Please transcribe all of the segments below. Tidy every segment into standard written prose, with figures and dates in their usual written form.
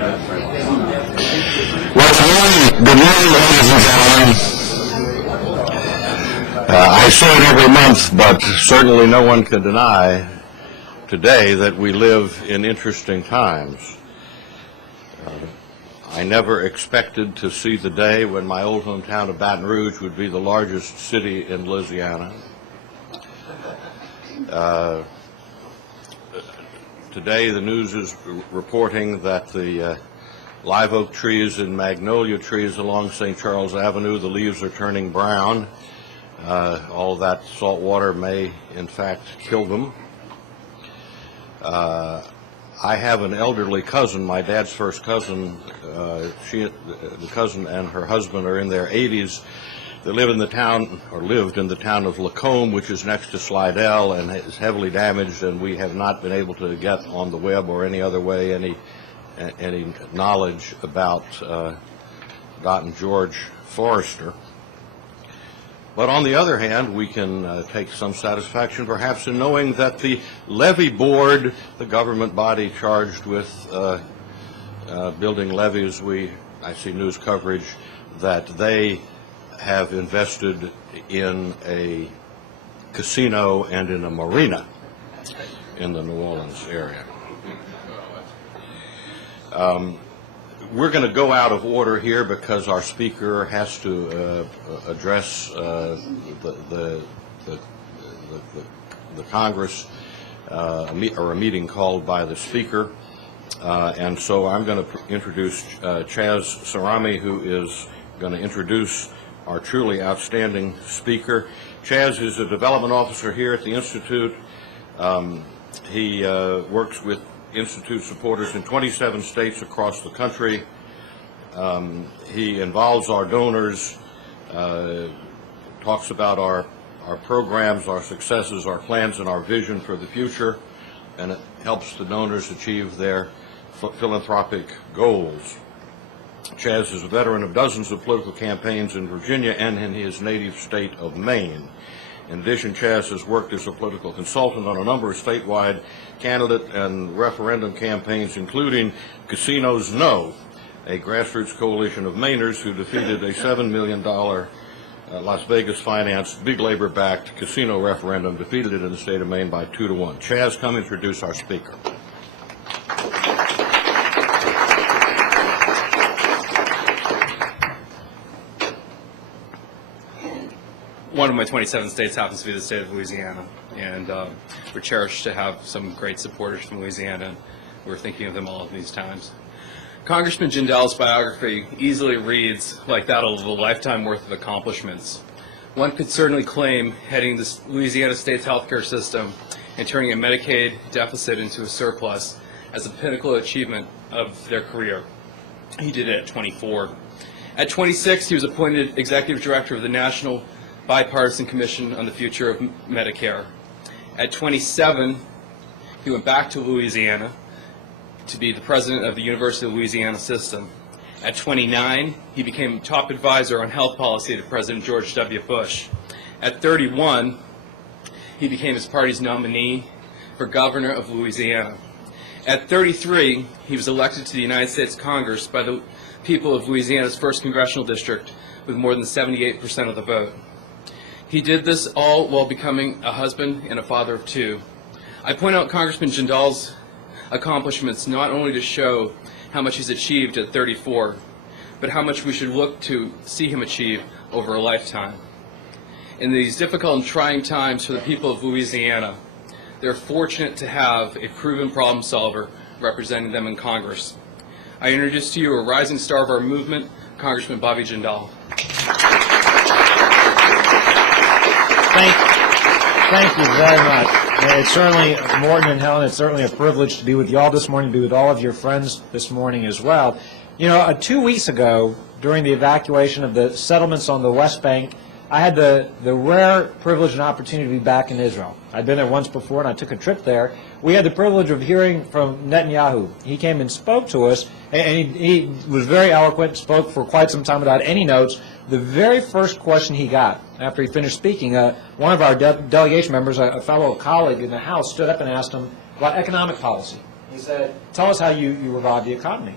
Well, good morning, ladies and gentlemen. I say it every month, but certainly no one can deny today that we live in interesting times. I never expected to see the day when my old hometown of Baton Rouge would be the largest city in Louisiana. Today the news is reporting that the live oak trees and magnolia trees along St. Charles Avenue, the leaves are turning brown. All that salt water may in fact kill them. I have an elderly cousin, my dad's first cousin. The cousin and her husband are in their 80s. They live in the town, or lived in the town of Lacombe, which is next to Slidell and is heavily damaged, and we have not been able to get on the web or any other way any knowledge about Dot and George Forrester. But on the other hand, we can take some satisfaction perhaps in knowing that the levee board, the government body charged with building levees, I see news coverage that they have invested in a casino and in a marina in the New Orleans area. We're going to go out of order here because our speaker has to address the Congress or a meeting called by the speaker, and so I'm going to introduce Chaz Sarami, who is going to introduce our truly outstanding speaker. Chaz is a development officer here at the Institute. He works with Institute supporters in 27 states across the country. He involves our donors, talks about our programs, our successes, our plans, and our vision for the future, and it helps the donors achieve their philanthropic goals. Chaz is a veteran of dozens of political campaigns in Virginia and in his native state of Maine. In addition, Chaz has worked as a political consultant on a number of statewide candidate and referendum campaigns, including Casinos No, a grassroots coalition of Mainers who defeated a $7 million Las Vegas-financed, big labor-backed casino referendum, defeated it in the state of Maine by 2-1. Chaz, come introduce our speaker. One of my 27 states happens to be the state of Louisiana, and we're cherished to have some great supporters from Louisiana. We're thinking of them all in these times. Congressman Jindal's biography easily reads like that of a lifetime worth of accomplishments. One could certainly claim heading the Louisiana state's healthcare system and turning a Medicaid deficit into a surplus as a pinnacle achievement of their career. He did it at 24. At 26, he was appointed executive director of the National Bipartisan Commission on the Future of Medicare. At 27, he went back to Louisiana to be the president of the University of Louisiana system. At 29, he became top advisor on health policy to President George W. Bush. At 31, he became his party's nominee for governor of Louisiana. At 33, he was elected to the United States Congress by the people of Louisiana's 1st Congressional District with more than 78% of the vote. He did this all while becoming a husband and a father of 2. I point out Congressman Jindal's accomplishments not only to show how much he's achieved at 34, but how much we should look to see him achieve over a lifetime. In these difficult and trying times for the people of Louisiana, they're fortunate to have a proven problem solver representing them in Congress. I introduce to you a rising star of our movement, Congressman Bobby Jindal. Thank you very much. It's certainly, Morton and Helen, it's certainly a privilege to be with you all this morning, to be with all of your friends this morning as well. You know, 2 weeks ago, during the evacuation of the settlements on the West Bank, I had the rare privilege and opportunity to be back in Israel. I'd been there once before, and I took a trip there. We had the privilege of hearing from Netanyahu. He came and spoke to us, and he was very eloquent, spoke for quite some time without any notes. The very first question he got after he finished speaking, one of our delegation members, a fellow colleague in the House, stood up and asked him about economic policy. He said, "Tell us how you revive the economy."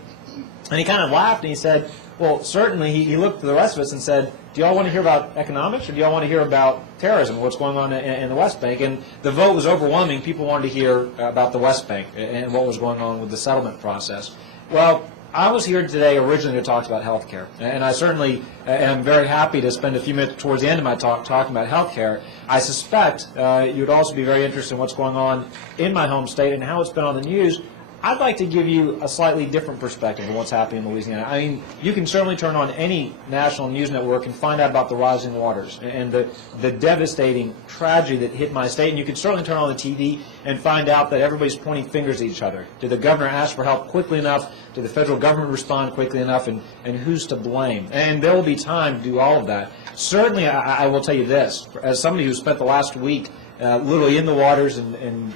And he kind of laughed and he said, well, certainly, he looked to the rest of us and said, do y'all want to hear about economics or do y'all want to hear about terrorism, what's going on in the West Bank? And the vote was overwhelming. People wanted to hear about the West Bank and what was going on with the settlement process. Well, I was here today originally to talk about health care, and I certainly am very happy to spend a few minutes towards the end of my talk talking about health care. I suspect you'd also be very interested in what's going on in my home state and how it's been on the news. I'd like to give you a slightly different perspective of what's happening in Louisiana. I mean, you can certainly turn on any national news network and find out about the rising waters and the devastating tragedy that hit my state. And you can certainly turn on the TV and find out that everybody's pointing fingers at each other. Did the governor ask for help quickly enough? Did the federal government respond quickly enough? And who's to blame? And there will be time to do all of that. Certainly, I will tell you this, as somebody who spent the last week literally in the waters and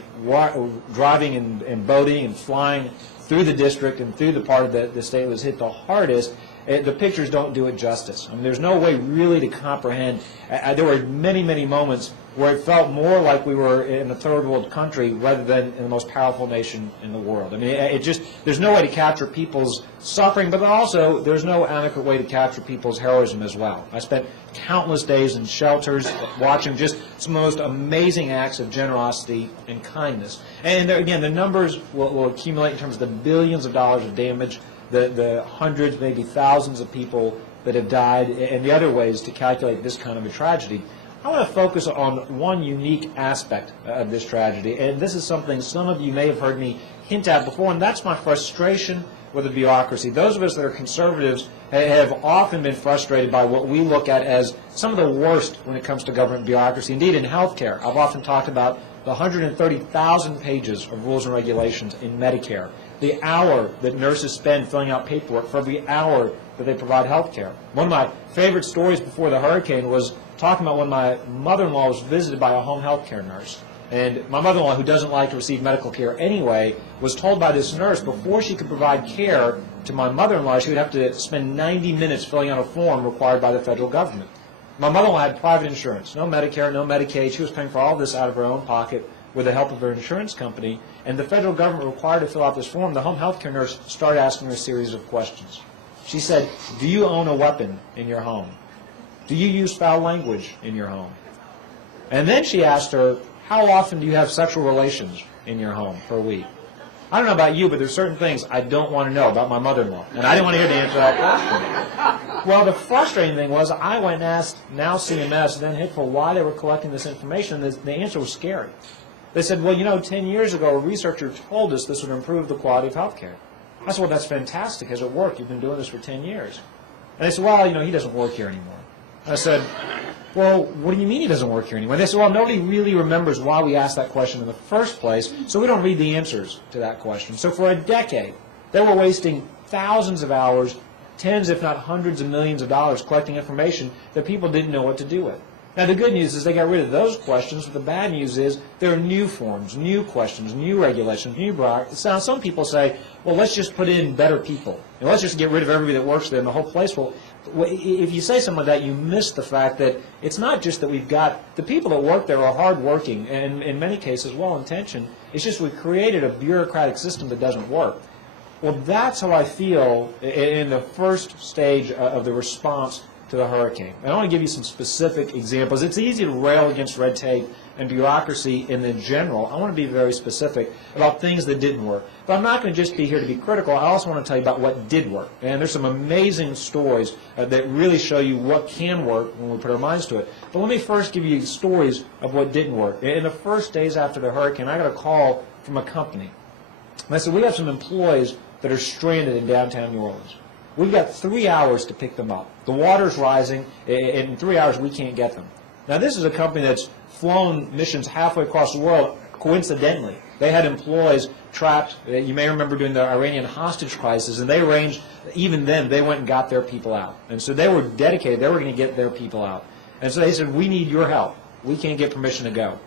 driving and boating and flying through the district and through the part of the state that was hit the hardest, the pictures don't do it justice. I mean, there's no way really to comprehend. There were many, many moments where it felt more like we were in a third world country rather than in the most powerful nation in the world. I mean, there's no way to capture people's suffering, but also there's no adequate way to capture people's heroism as well. I spent countless days in shelters watching just some of the most amazing acts of generosity and kindness. And there, again, the numbers will accumulate in terms of the billions of dollars of damage, the hundreds, maybe thousands of people that have died, and the other ways to calculate this kind of a tragedy. I want to focus on one unique aspect of this tragedy, and this is something some of you may have heard me hint at before, and that's my frustration with the bureaucracy. Those of us that are conservatives have often been frustrated by what we look at as some of the worst when it comes to government bureaucracy. Indeed, in healthcare, I've often talked about the 130,000 pages of rules and regulations in Medicare, the hour that nurses spend filling out paperwork for every hour that they provide health care. One of my favorite stories before the hurricane was talking about when my mother-in-law was visited by a home health care nurse. And my mother-in-law, who doesn't like to receive medical care anyway, was told by this nurse before she could provide care to my mother-in-law, she would have to spend 90 minutes filling out a form required by the federal government. My mother-in-law had private insurance, no Medicare, no Medicaid. She was paying for all this out of her own pocket with the help of her insurance company. And the federal government required her to fill out this form. The home health care nurse started asking her a series of questions. She said, do you own a weapon in your home? Do you use foul language in your home? And then she asked her, how often do you have sexual relations in your home per week? I don't know about you, but there's certain things I don't want to know about my mother-in-law. And I didn't want to hear the answer to that question. Well, the frustrating thing was I went and asked now CMS, then HITFL, why they were collecting this information, and the answer was scary. They said, well, you know, 10 years ago, a researcher told us this would improve the quality of health care. I said, well, that's fantastic. Has it worked? You've been doing this for 10 years. And they said, well, you know, he doesn't work here anymore. I said, well, what do you mean he doesn't work here anymore? They said, well, nobody really remembers why we asked that question in the first place, so we don't read the answers to that question. So for a decade, they were wasting thousands of hours, tens if not hundreds of millions of dollars collecting information that people didn't know what to do with. Now, the good news is they got rid of those questions, but the bad news is there are new forms, new questions, new regulations, new bureaucracy. So some people say, well, let's just put in better people, and let's just get rid of everybody that works there, and the whole place will. If you say something like that, you miss the fact that it's not just that we've got the people that work there are hardworking and in many cases well-intentioned. It's just we've created a bureaucratic system that doesn't work. Well, that's how I feel in the first stage of the response to the hurricane. And I want to give you some specific examples. It's easy to rail against red tape and bureaucracy in the general. I want to be very specific about things that didn't work. But I'm not going to just be here to be critical. I also want to tell you about what did work. And there's some amazing stories that really show you what can work when we put our minds to it. But let me first give you stories of what didn't work. In the first days after the hurricane, I got a call from a company. And I said, we have some employees that are stranded in downtown New Orleans. We've got 3 hours to pick them up. The water's rising. In 3 hours, we can't get them. Now, this is a company that's flown missions halfway across the world, coincidentally. They had employees trapped. You may remember during the Iranian hostage crisis, and they arranged, even then, they went and got their people out. And so they were dedicated. They were going to get their people out. And so they said, we need your help. We can't get permission to go.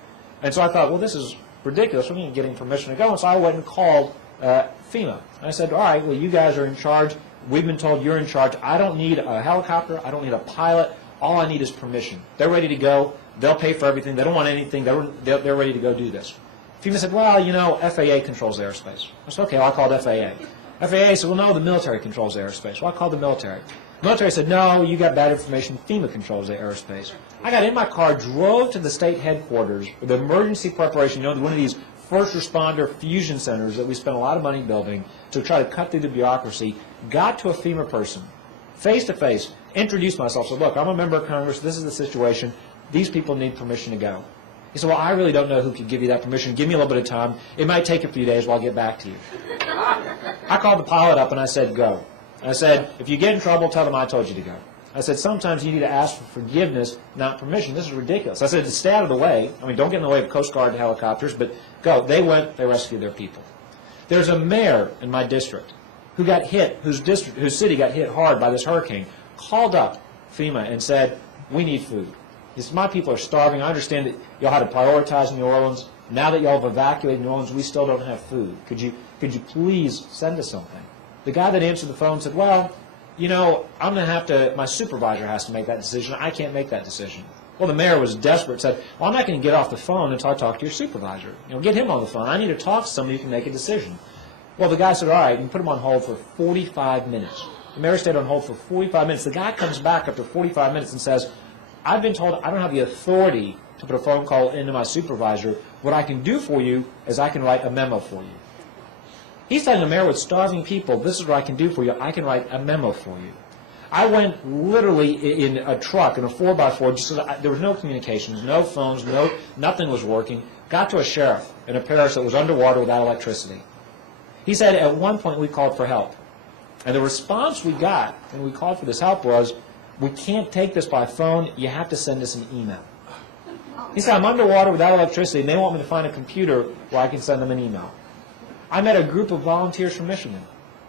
And so I thought, well, this is ridiculous. We ain't getting permission to go. And so I went and called FEMA. And I said, all right, well, you guys are in charge. We've been told you're in charge. I don't need a helicopter. I don't need a pilot. All I need is permission. They're ready to go. They'll pay for everything. They don't want anything. They're ready to go do this. FEMA said, well, you know, FAA controls airspace. I said, okay, well, I called FAA. FAA said, well, no, the military controls the airspace. Well, I called the military. The military said, no, you got bad information. FEMA controls the airspace. I got in my car, drove to the state headquarters with emergency preparation, one of these first responder fusion centers that we spent a lot of money building to try to cut through the bureaucracy, got to a FEMA person, face to face, introduced myself, said, look, I'm a member of Congress, this is the situation, these people need permission to go. He said, well, I really don't know who could give you that permission. Give me a little bit of time. It might take a few days while I get back to you. I called the pilot up and I said, go. I said, if you get in trouble, tell them I told you to go. I said, sometimes you need to ask for forgiveness, not permission. This is ridiculous. I said, to stay out of the way. I mean, don't get in the way of Coast Guard helicopters, but go. They went, they rescued their people. There's a mayor in my district who got hit, whose city got hit hard by this hurricane, called up FEMA and said, we need food. He said, my people are starving. I understand that y'all had to prioritize New Orleans. Now that y'all have evacuated New Orleans, we still don't have food. Could you please send us something? The guy that answered the phone said, well, you know, I'm going to have to, my supervisor has to make that decision. I can't make that decision. Well, the mayor was desperate, said, well, I'm not going to get off the phone until I talk to your supervisor. You know, get him on the phone. I need to talk to somebody who can make a decision. Well, the guy said, all right, and put him on hold for 45 minutes. The mayor stayed on hold for 45 minutes. The guy comes back after 45 minutes and says, I've been told I don't have the authority to put a phone call into my supervisor. What I can do for you is I can write a memo for you. He's telling the mayor with starving people, this is what I can do for you. I can write a memo for you. I went literally in a truck, in a 4x4, just so that there was no communications, no phones, nothing was working. Got to a sheriff in a parish that was underwater without electricity. He said at one point we called for help. And the response we got when we called for this help was, we can't take this by phone, you have to send us an email. He said, I'm underwater without electricity, and they want me to find a computer where I can send them an email. I met a group of volunteers from Michigan.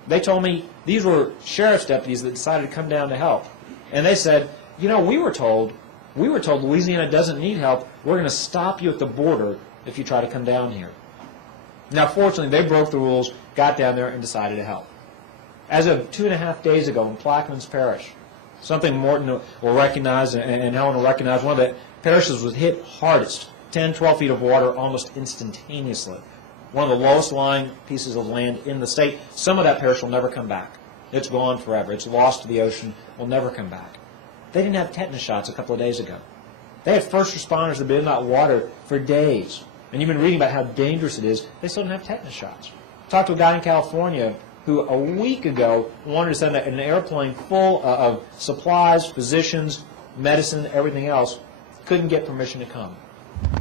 They told me these were sheriff's deputies that decided to come down to help. And they said, you know, we were told Louisiana doesn't need help. We're going to stop you at the border if you try to come down here. Now, fortunately, they broke the rules, got down there, and decided to help. As of 2.5 days ago in Plaquemines Parish, something Morton will recognize and Helen will recognize, one of the parishes was hit hardest, 10, 12 feet of water almost instantaneously. One of the lowest lying pieces of land in the state. Some of that parish will never come back. It's gone forever. It's lost to the ocean, will never come back. They didn't have tetanus shots a couple of days ago. They had first responders that have been in that water for days. And you've been reading about how dangerous it is. They still don't have tetanus shots. Talked to a guy in California who a week ago wanted to send an airplane full of supplies, physicians, medicine, everything else. Couldn't get permission to come.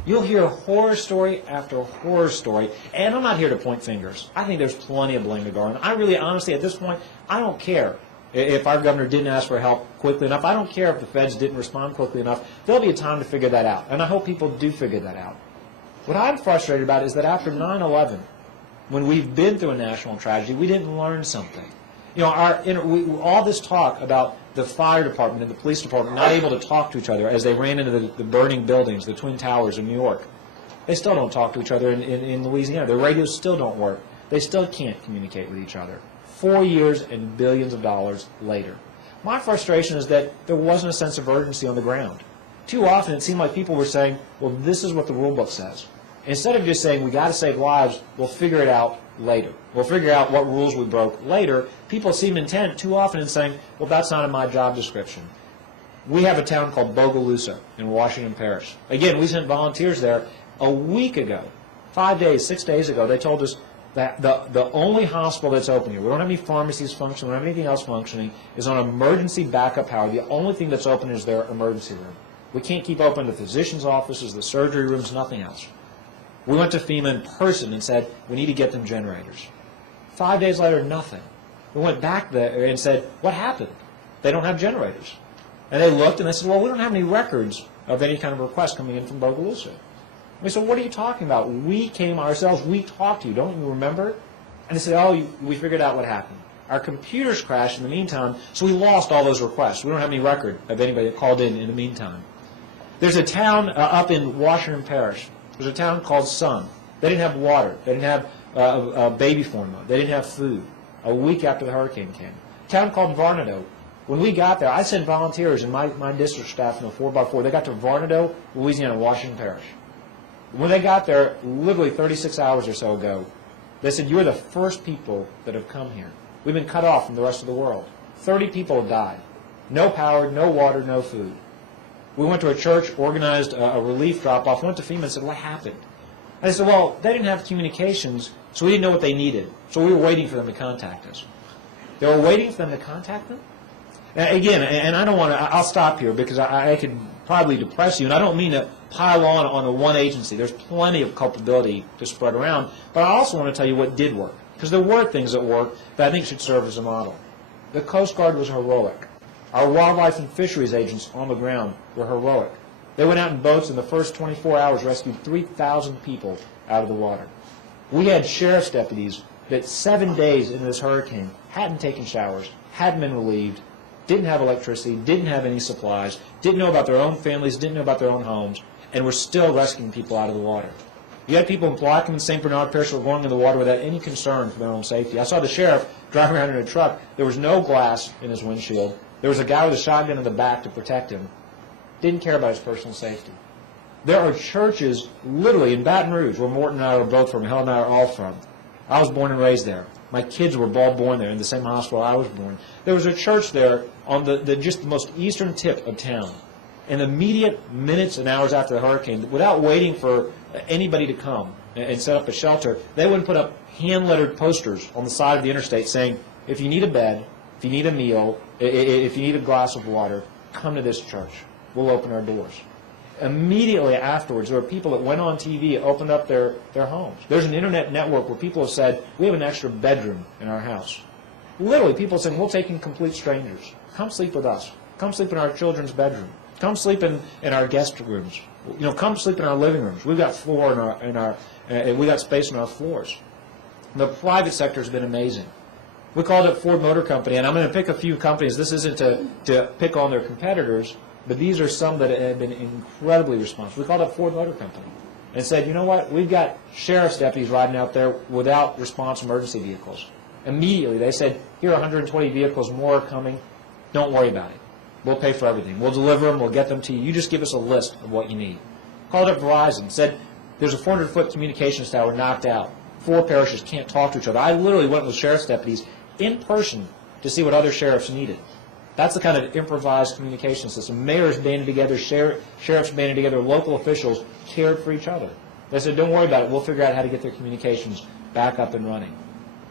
You'll hear horror story after horror story, and I'm not here to point fingers. I think there's plenty of blame to go. And I really, honestly, at this point, I don't care if our governor didn't ask for help quickly enough. I don't care if the feds didn't respond quickly enough. There'll be a time to figure that out, and I hope people do figure that out. What I'm frustrated about is that after 9/11, when we've been through a national tragedy, we didn't learn something. You know, all this talk about the fire department and the police department not able to talk to each other as they ran into the burning buildings, the Twin Towers in New York. They still don't talk to each other in Louisiana. Their radios still don't work. They still can't communicate with each other. 4 years and billions of dollars later. My frustration is that there wasn't a sense of urgency on the ground. Too often it seemed like people were saying, well, this is what the rule book says. Instead of just saying, we got to save lives, we'll figure it out later. We'll figure out what rules we broke later. People seem intent too often in saying, well, that's not in my job description. We have a town called Bogalusa in Washington Parish. Again, we sent volunteers there a week ago, 5 days, 6 days ago. They told us that the only hospital that's open here, we don't have any pharmacies functioning, we don't have anything else functioning, is on emergency backup power. The only thing that's open is their emergency room. We can't keep open the physicians' offices, the surgery rooms, nothing else. We went to FEMA in person and said, we need to get them generators. 5 days later, nothing. We went back there and said, what happened? They don't have generators. And they looked and they said, well, we don't have any records of any kind of request coming in from Bogalusa. We said, what are you talking about? We came ourselves, we talked to you, don't you remember? And they said, oh, we figured out what happened. Our computers crashed in the meantime, so we lost all those requests. We don't have any record of anybody that called in the meantime. There's a town up in Washington Parish. There's a town called Sun. They didn't have water. They didn't have baby formula. They didn't have food. A week after the hurricane came. A town called Varnado. When we got there, I sent volunteers and my district staff in a 4x4. They got to Varnado, Louisiana, Washington Parish. When they got there, literally 36 hours or so ago, They said, you're the first people that have come here. We've been cut off from the rest of the world. 30 people have died. No power, no water, no food. We went to a church, organized a relief drop-off, went to FEMA and said, what happened? And they said, well, they didn't have communications, so we didn't know what they needed. So we were waiting for them to contact us. They were waiting for them to contact them? Again, and I don't want to, I'll stop here because I could probably depress you, and I don't mean to pile on the one agency. There's plenty of culpability to spread around, but I also want to tell you what did work, because there were things that worked that I think should serve as a model. The Coast Guard was heroic. Our wildlife and fisheries agents on the ground were heroic. They went out in boats in the first 24 hours, rescued 3,000 people out of the water. We had sheriff's deputies that 7 days into this hurricane hadn't taken showers, hadn't been relieved, didn't have electricity, didn't have any supplies, didn't know about their own families, didn't know about their own homes, and were still rescuing people out of the water. You had people in Blackwell and St. Bernard Parish who were going in the water without any concern for their own safety. I saw the sheriff driving around in a truck. There was no glass in his windshield. There was a guy with a shotgun in the back to protect him. Didn't care about his personal safety. There are churches literally in Baton Rouge, where Morton and I are both from, Helen and I are all from. I was born and raised there. My kids were all born there in the same hospital I was born. There was a church there on just the most eastern tip of town. In the immediate minutes and hours after the hurricane, without waiting for anybody to come and set up a shelter, they would put up hand-lettered posters on the side of the interstate saying, if you need a bed, if you need a meal, if you need a glass of water, come to this church. We'll open our doors. Immediately afterwards, there were people that went on TV, opened up their homes. There's an internet network where people have said, we have an extra bedroom in our house. Literally, people saying, we'll take in complete strangers. Come sleep with us. Come sleep in our children's bedroom. Come sleep in our guest rooms. Come sleep in our living rooms. We've got we got space in our floors. The private sector has been amazing. We called up Ford Motor Company, and I'm going to pick a few companies. This isn't to pick on their competitors, but these are some that have been incredibly responsive. We called up Ford Motor Company and said, you know what, we've got sheriff's deputies riding out there without response emergency vehicles. Immediately they said, here are 120 vehicles more are coming. Don't worry about it. We'll pay for everything. We'll deliver them. We'll get them to you. You just give us a list of what you need. Called up Verizon, said there's a 400-foot communications tower knocked out. 4 parishes can't talk to each other. I literally went with sheriff's deputies in person to see what other sheriffs needed. That's the kind of improvised communication system. Mayors banded together, sheriffs banded together, local officials cared for each other. They said, don't worry about it. We'll figure out how to get their communications back up and running.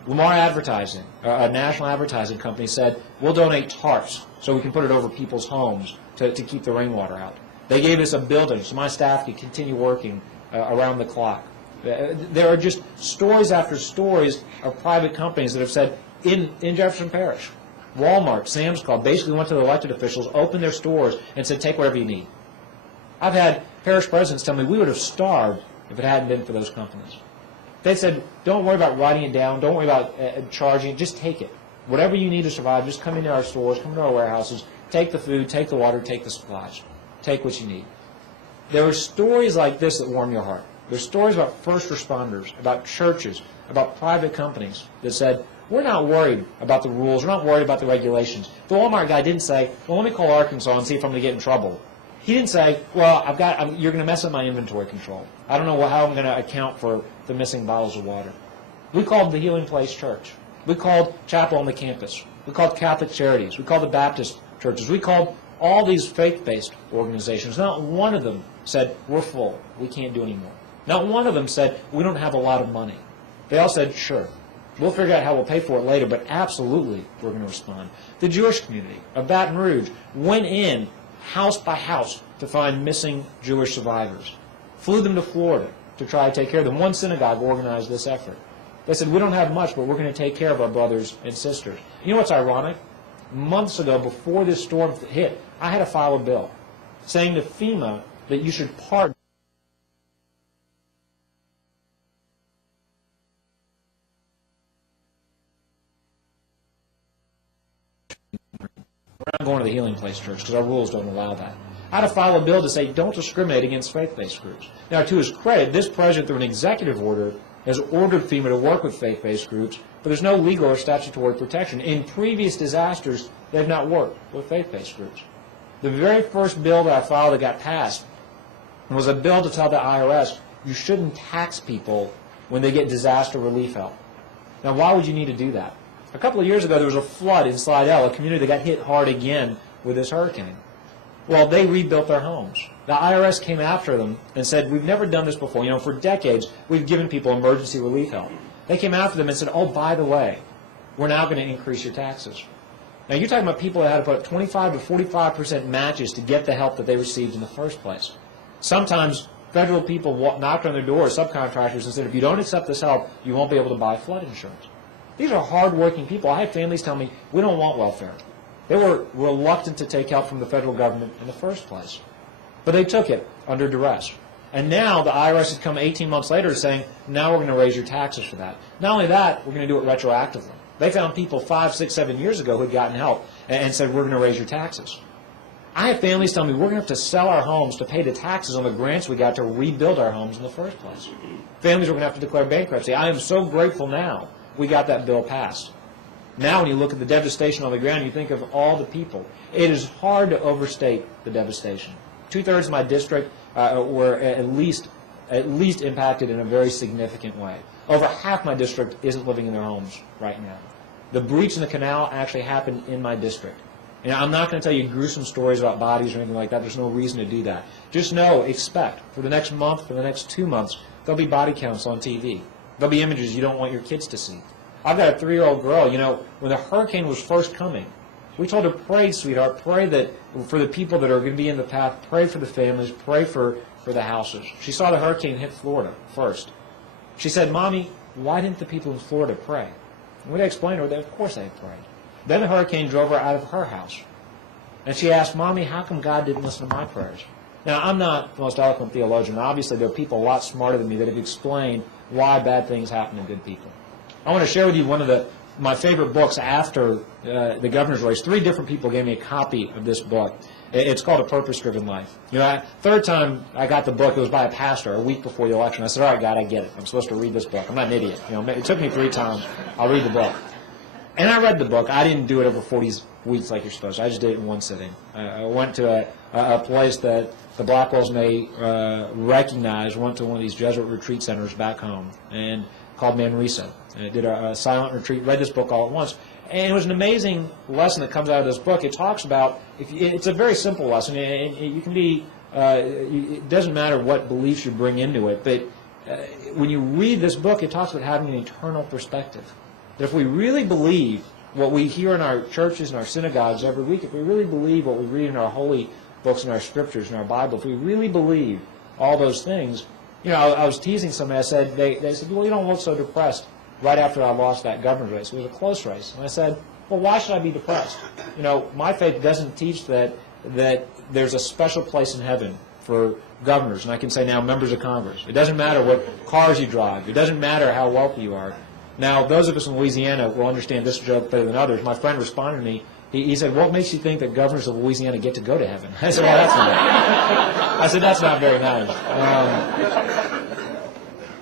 Lamar Advertising, a national advertising company, said, we'll donate tarps so we can put it over people's homes to keep the rainwater out. They gave us a building so my staff could continue working around the clock. There are just stories after stories of private companies that have said, in Jefferson Parish, Walmart, Sam's Club basically went to the elected officials, opened their stores, and said, take whatever you need. I've had parish presidents tell me we would have starved if it hadn't been for those companies. They said, don't worry about writing it down, don't worry about charging it, just take it. Whatever you need to survive, just come into our stores, come into our warehouses, take the food, take the water, take the supplies. Take what you need. There are stories like this that warm your heart. There's stories about first responders, about churches, about private companies that said, we're not worried about the rules, we're not worried about the regulations. The Walmart guy didn't say, well, let me call Arkansas and see if I'm going to get in trouble. He didn't say, well, you're going to mess up my inventory control. I don't know how I'm going to account for the missing bottles of water. We called the Healing Place Church. We called Chapel on the Campus. We called Catholic Charities. We called the Baptist churches. We called all these faith-based organizations. Not one of them said, we're full, we can't do any more. Not one of them said, we don't have a lot of money. They all said, sure, we'll figure out how we'll pay for it later, but absolutely we're going to respond. The Jewish community of Baton Rouge went in house by house to find missing Jewish survivors. Flew them to Florida to try to take care of them. One synagogue organized this effort. They said, we don't have much, but we're going to take care of our brothers and sisters. You know what's ironic? Months ago, before this storm hit, I had to file a bill saying to FEMA that you should pardon We're not going to the Healing Place Church because our rules don't allow that. I had to file a bill to say don't discriminate against faith-based groups. Now, to his credit, this president, through an executive order, has ordered FEMA to work with faith-based groups, but there's no legal or statutory protection. In previous disasters, they've not worked with faith-based groups. The very first bill that I filed that got passed was a bill to tell the IRS you shouldn't tax people when they get disaster relief help. Now, why would you need to do that? A couple of years ago, there was a flood in Slidell, a community that got hit hard again with this hurricane. Well, they rebuilt their homes. The IRS came after them and said, we've never done this before. You know, for decades, we've given people emergency relief help. They came after them and said, oh, by the way, we're now going to increase your taxes. Now, you're talking about people that had to put up 25 to 45% matches to get the help that they received in the first place. Sometimes federal people knocked on their doors, subcontractors, and said, if you don't accept this help, you won't be able to buy flood insurance. These are hard-working people. I had families tell me, we don't want welfare. They were reluctant to take help from the federal government in the first place. But they took it under duress. And now the IRS has come 18 months later saying, now we're going to raise your taxes for that. Not only that, we're going to do it retroactively. They found people 5, 6, 7 years ago who had gotten help and said, we're going to raise your taxes. I have families tell me we're going to have to sell our homes to pay the taxes on the grants we got to rebuild our homes in the first place. Families are going to have to declare bankruptcy. I am so grateful now we got that bill passed. Now when you look at the devastation on the ground, you think of all the people. It is hard to overstate the devastation. 2/3 of my district were at least impacted in a very significant way. Over half my district isn't living in their homes right now. The breach in the canal actually happened in my district. And I'm not going to tell you gruesome stories about bodies or anything like that. There's no reason to do that. Just know, expect, for the next month, for the next 2 months, there'll be body counts on TV. There'll be images you don't want your kids to see. I've got a 3-year-old girl, you know, when the hurricane was first coming, we told her, pray, sweetheart, pray that for the people that are going to be in the path, pray for the families, pray for the houses. She saw the hurricane hit Florida first. She said, Mommy, why didn't the people in Florida pray? And we explained to her that, of course they prayed. Then the hurricane drove her out of her house. And she asked, Mommy, how come God didn't listen to my prayers? Now, I'm not the most eloquent theologian. Obviously, there are people a lot smarter than me that have explained why bad things happen to good people. I want to share with you one of my favorite books after the governor's race. 3 different people gave me a copy of this book. It's called A Purpose-Driven Life. You know, third time I got the book, it was by a pastor a week before the election. I said, all right, God, I get it. I'm supposed to read this book. I'm not an idiot. You know, it took me 3 times. I'll read the book. And I read the book. I didn't do it over 40 weeks like you're supposed to. I just did it in one sitting. I went to a place that the Blackwells may recognize, went to one of these Jesuit retreat centers back home, and called Manresa. And I did a silent retreat, read this book all at once. And it was an amazing lesson that comes out of this book. It talks about, it's a very simple lesson. You can be, it doesn't matter what beliefs you bring into it, but when you read this book, it talks about having an eternal perspective. That if we really believe what we hear in our churches and our synagogues every week, if we really believe what we read in our holy books and our scriptures and our Bible, if we really believe all those things, you know, I was teasing somebody. I said, they said, well, you don't look so depressed right after I lost that governor's race. It was a close race. And I said, well, why should I be depressed? You know, my faith doesn't teach that there's a special place in heaven for governors, and I can say now members of Congress. It doesn't matter what cars you drive. It doesn't matter how wealthy you are. Now, those of us in Louisiana will understand this joke better than others. My friend responded to me. He said, what makes you think that governors of Louisiana get to go to heaven? I said, well, that's not I said, that's not very nice.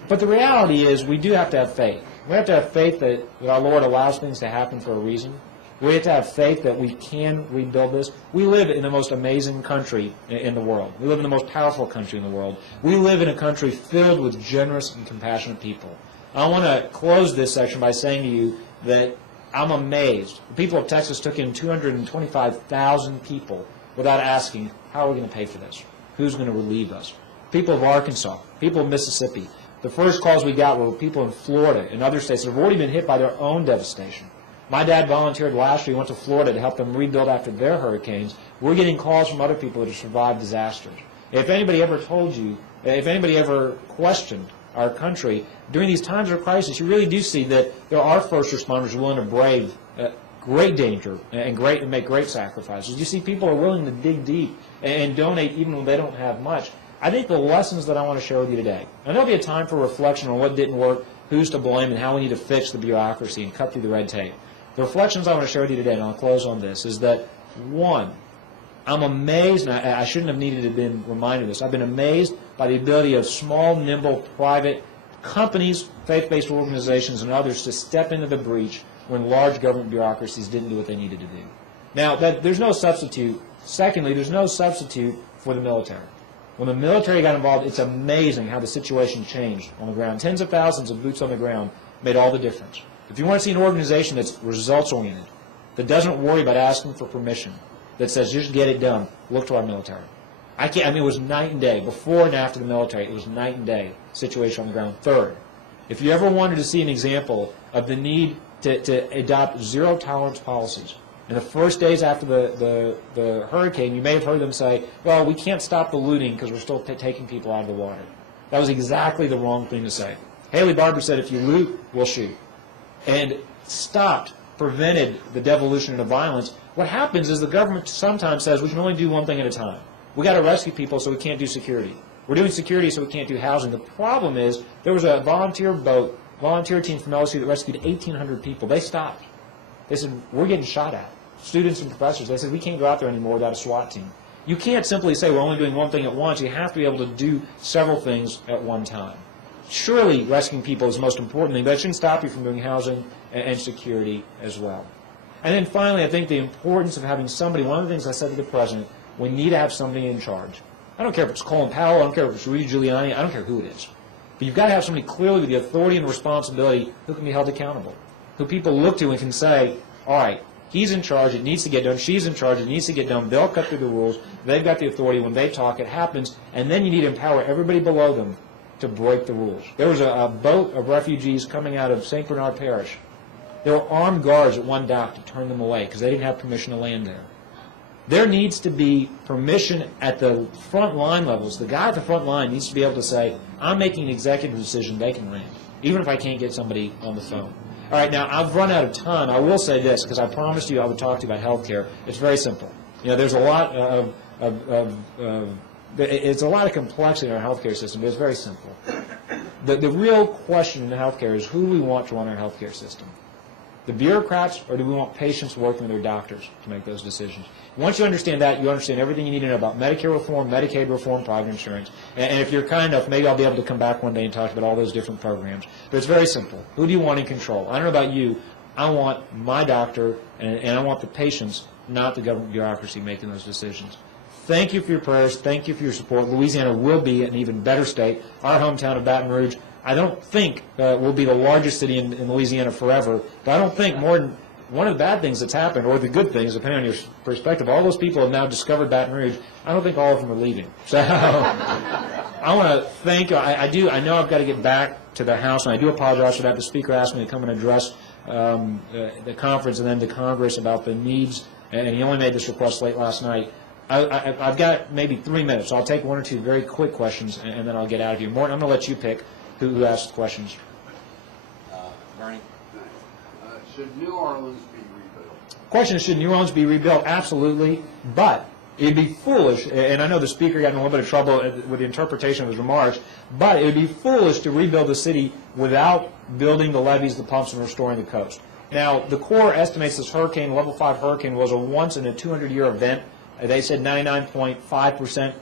But the reality is we do have to have faith. We have to have faith that our Lord allows things to happen for a reason. We have to have faith that we can rebuild this. We live in the most amazing country in the world. We live in the most powerful country in the world. We live in a country filled with generous and compassionate people. I want to close this section by saying to you that I'm amazed. The people of Texas took in 225,000 people without asking, how are we going to pay for this? Who's going to relieve us? People of Arkansas, people of Mississippi. The first calls we got were people in Florida and other states that have already been hit by their own devastation. My dad volunteered last year. He went to Florida to help them rebuild after their hurricanes. We're getting calls from other people that have survived disasters. If anybody ever told you, if anybody ever questioned our country, during these times of crisis, you really do see that there are first responders willing to brave great danger and make great sacrifices. You see people are willing to dig deep and donate even when they don't have much. I think the lessons that I want to share with you today, and there'll be a time for reflection on what didn't work, who's to blame, and how we need to fix the bureaucracy and cut through the red tape. The reflections I want to share with you today, and I'll close on this, is that, one, I'm amazed, and I shouldn't have needed to have been reminded of this, I've been amazed by the ability of small, nimble, private companies, faith-based organizations, and others to step into the breach when large government bureaucracies didn't do what they needed to do. Now, there's no substitute. Secondly, there's no substitute for the military. When the military got involved, it's amazing how the situation changed on the ground. Tens of thousands of boots on the ground made all the difference. If you want to see an organization that's results-oriented, that doesn't worry about asking for permission, that says just get it done, look to our military. I mean, it was night and day. Before and after the military, it was night and day situation on the ground. Third, if you ever wanted to see an example of the need to adopt zero-tolerance policies, in the first days after the hurricane, you may have heard them say, well, we can't stop the looting because we're still taking people out of the water. That was exactly the wrong thing to say. Haley Barbour said, if you loot, we'll shoot. And stopped, prevented the devolution into violence. What happens is the government sometimes says we can only do one thing at a time. We got to rescue people, so we can't do security. We're doing security, so we can't do housing. The problem is there was a volunteer team from LSU that rescued 1,800 people. They stopped. They said, we're getting shot at. Students and professors, they said, we can't go out there anymore without a SWAT team. You can't simply say we're only doing one thing at once. You have to be able to do several things at one time. Surely rescuing people is the most important thing, but it shouldn't stop you from doing housing and security as well. And then finally, I think the importance of having somebody, one of the things I said to the President, we need to have somebody in charge. I don't care if it's Colin Powell, I don't care if it's Rudy Giuliani, I don't care who it is. But you've got to have somebody clearly with the authority and the responsibility who can be held accountable, who people look to and can say, all right, he's in charge, it needs to get done, she's in charge, it needs to get done, they'll cut through the rules, they've got the authority, when they talk, it happens, and then you need to empower everybody below them to break the rules. There was a boat of refugees coming out of St. Bernard Parish. There were armed guards at one dock to turn them away because they didn't have permission to land there. There needs to be permission at the front line levels. The guy at the front line needs to be able to say, I'm making an executive decision, they can land, even if I can't get somebody on the phone. All right, now I've run out of time. I will say this, because I promised you I would talk to you about health care. It's very simple. You know, there's a lot it's a lot of complexity in our healthcare system, but it's very simple. The real question in healthcare is who do we want to run our healthcare system? The bureaucrats, or do we want patients working with their doctors to make those decisions? Once you understand that, you understand everything you need to know about Medicare reform, Medicaid reform, private insurance. And if you're kind enough, maybe I'll be able to come back one day and talk about all those different programs. But it's very simple. Who do you want in control? I don't know about you. I want my doctor, and I want the patients, not the government bureaucracy, making those decisions. Thank you for your prayers. Thank you for your support. Louisiana will be an even better state. Our hometown of Baton Rouge, I don't think will be the largest city in Louisiana forever, but I don't think more than one of the bad things that's happened, or the good things, depending on your perspective, all those people have now discovered Baton Rouge. I don't think all of them are leaving. So I want to thank you. I know I've got to get back to the House, and I do apologize for that. The Speaker asked me to come and address the conference and then to Congress about the needs, and he only made this request late last night. I've got maybe 3 minutes, so I'll take one or two very quick questions, and then I'll get out of here. Morton, I'm going to let you pick who asks questions. Bernie? Should New Orleans be rebuilt? Question is, should New Orleans be rebuilt? Absolutely, but it'd be foolish, and I know the Speaker got in a little bit of trouble with the interpretation of his remarks, but it would be foolish to rebuild the city without building the levees, the pumps, and restoring the coast. Now, the Corps estimates this hurricane, level 5 hurricane, was a once-in-a-200-year event. They said 99.5%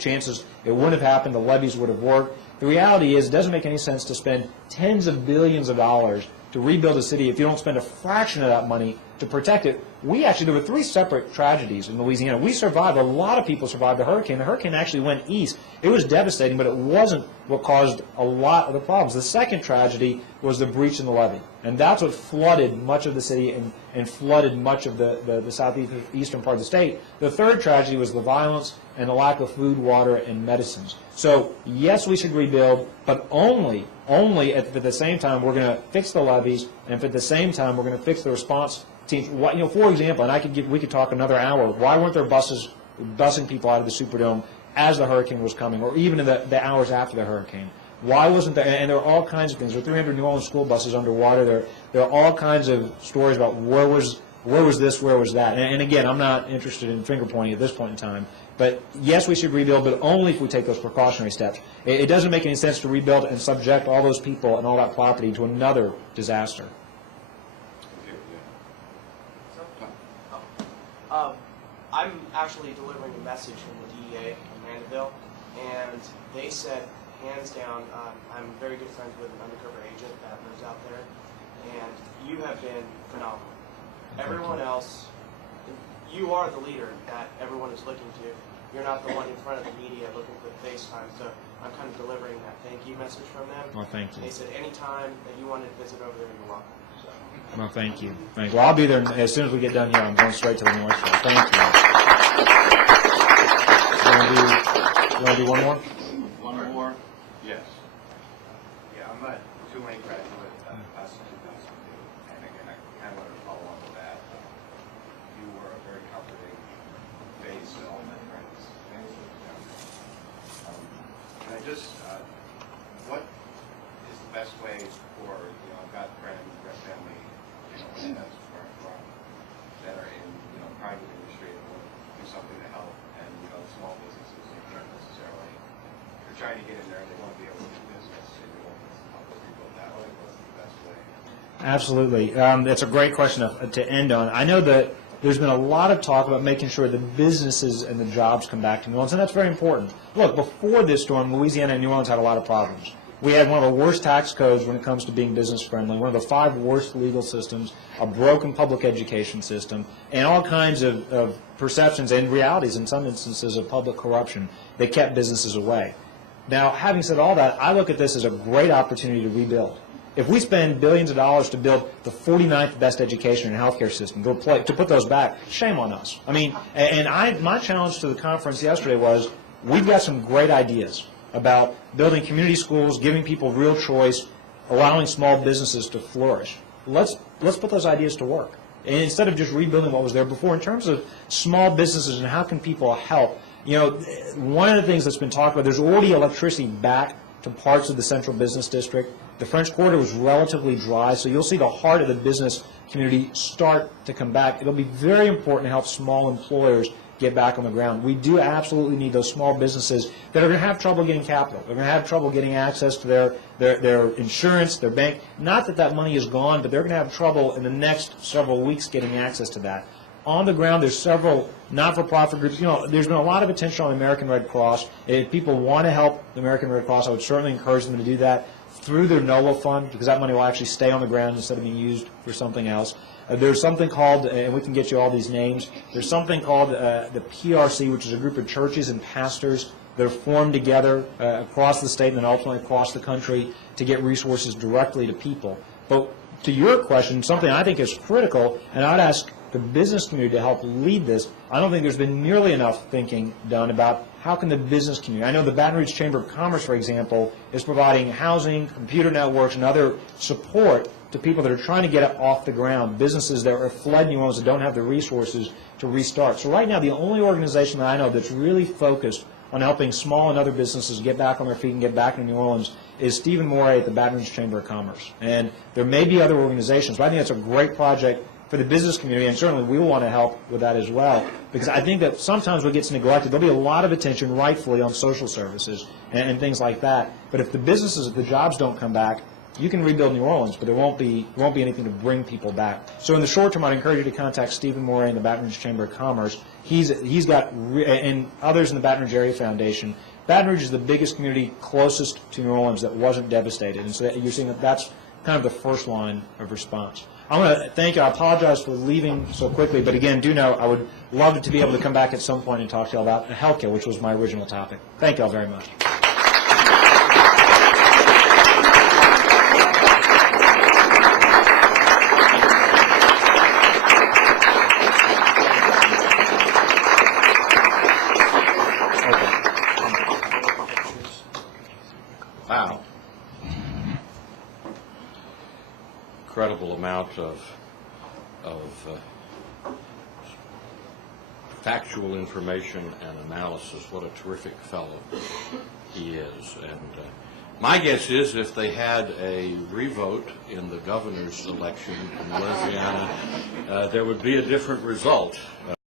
chances it wouldn't have happened, the levees would have worked. The reality is it doesn't make any sense to spend tens of billions of dollars to rebuild a city if you don't spend a fraction of that money to protect it. There were 3 separate tragedies in Louisiana. We survived. A lot of people survived the hurricane. The hurricane actually went east. It was devastating, but it wasn't what caused a lot of the problems. The second tragedy was the breach in the levee, and that's what flooded much of the city and flooded much of the southeastern part of the state. The third tragedy was the violence and the lack of food, water, and medicines. So, yes, we should rebuild, but only if at the same time we're going to fix the levees, and if at the same time we're going to fix the response teams. For example, and we could talk another hour, why weren't there buses busing people out of the Superdome as the hurricane was coming, or even in the hours after the hurricane? Why wasn't there? And there are all kinds of things. There are 300 New Orleans school buses underwater. There are all kinds of stories about where was this, where was that. And again, I'm not interested in finger pointing at this point in time. But yes, we should rebuild, but only if we take those precautionary steps. It doesn't make any sense to rebuild and subject all those people and all that property to another disaster. I'm actually delivering a message from the DEA in Mandeville, and they said, hands down, I'm very good friends with an undercover agent that lives out there, and you have been phenomenal. Everyone else, you are the leader that everyone is looking to. you're not the one in front of the media looking for the FaceTime. So I'm kind of delivering that thank you message from them. Well, thank you. They said anytime that you wanted to visit over there, you're welcome. So. Well, thank you. Thank you. Well, I'll be there as soon as we get done here. I'm going straight to the North Shore. Thank you. You want to do one more? One more? Yes. Yeah, I'm a Tulane graduate, class of 2002, and again, I kind of want to follow up with that. You were a very comforting face to all my friends. And I just, what is the best way for, I've got friends, I've got family, and that's where I'm from, that are in, private industry and want to do something to help, and, small businesses, aren't necessarily, they're trying to get in there and they want to be able to do business, and they want to help us rebuild that way. What's the best way? Absolutely. That's a great question to end on. I know that there's been a lot of talk about making sure the businesses and the jobs come back to New Orleans, and that's very important. Look, before this storm, Louisiana and New Orleans had a lot of problems. We had one of the worst tax codes when it comes to being business friendly, one of the 5 worst legal systems, a broken public education system, and all kinds of perceptions and realities in some instances of public corruption that kept businesses away. Now, having said all that, I look at this as a great opportunity to rebuild. If we spend billions of dollars to build the 49th best education and healthcare system, to put those back, shame on us. I mean, my challenge to the conference yesterday was, we've got some great ideas about building community schools, giving people real choice, allowing small businesses to flourish. Let's put those ideas to work. And instead of just rebuilding what was there before, in terms of small businesses and how can people help, one of the things that's been talked about, there's already electricity back to parts of the central business district. The French Quarter was relatively dry, so you'll see the heart of the business community start to come back. It'll be very important to help small employers get back on the ground. We do absolutely need those small businesses that are going to have trouble getting capital. They're going to have trouble getting access to their insurance, their bank. Not that money is gone, but they're going to have trouble in the next several weeks getting access to that. On the ground, there's several not-for-profit groups. There's been a lot of attention on the American Red Cross. If people want to help the American Red Cross, I would certainly encourage them to do that through their NOLA fund, because that money will actually stay on the ground instead of being used for something else. There's something called, and we can get you all these names, there's something called the PRC, which is a group of churches and pastors that are formed together across the state and then ultimately across the country to get resources directly to people. But to your question, something I think is critical, and I'd ask the business community to help lead this, I don't think there's been nearly enough thinking done about how can the business community, I know the Baton Rouge Chamber of Commerce, for example, is providing housing, computer networks, and other support to people that are trying to get it off the ground, businesses that are fled New Orleans that don't have the resources to restart. So right now, the only organization that I know that's really focused on helping small and other businesses get back on their feet and get back to New Orleans is Stephen Moray at the Baton Rouge Chamber of Commerce. And there may be other organizations, but I think that's a great project for the business community, and certainly we want to help with that as well, because I think that sometimes what gets neglected, there'll be a lot of attention rightfully on social services and things like that, but if the businesses, if the jobs don't come back, you can rebuild New Orleans, but there won't be anything to bring people back. So in the short term, I'd encourage you to contact Stephen Moray in the Baton Rouge Chamber of Commerce. He's got, and others in the Baton Rouge Area Foundation. Baton Rouge is the biggest community closest to New Orleans that wasn't devastated, and so you're seeing that that's kind of the first line of response. I want to thank you. I apologize for leaving so quickly, but again, do know I would love to be able to come back at some point and talk to you about healthcare, which was my original topic. Thank you all very much. Wow. Incredible amount of factual information and analysis. What a terrific fellow he is. And my guess is if they had a revote in the governor's election in Louisiana, there would be a different result.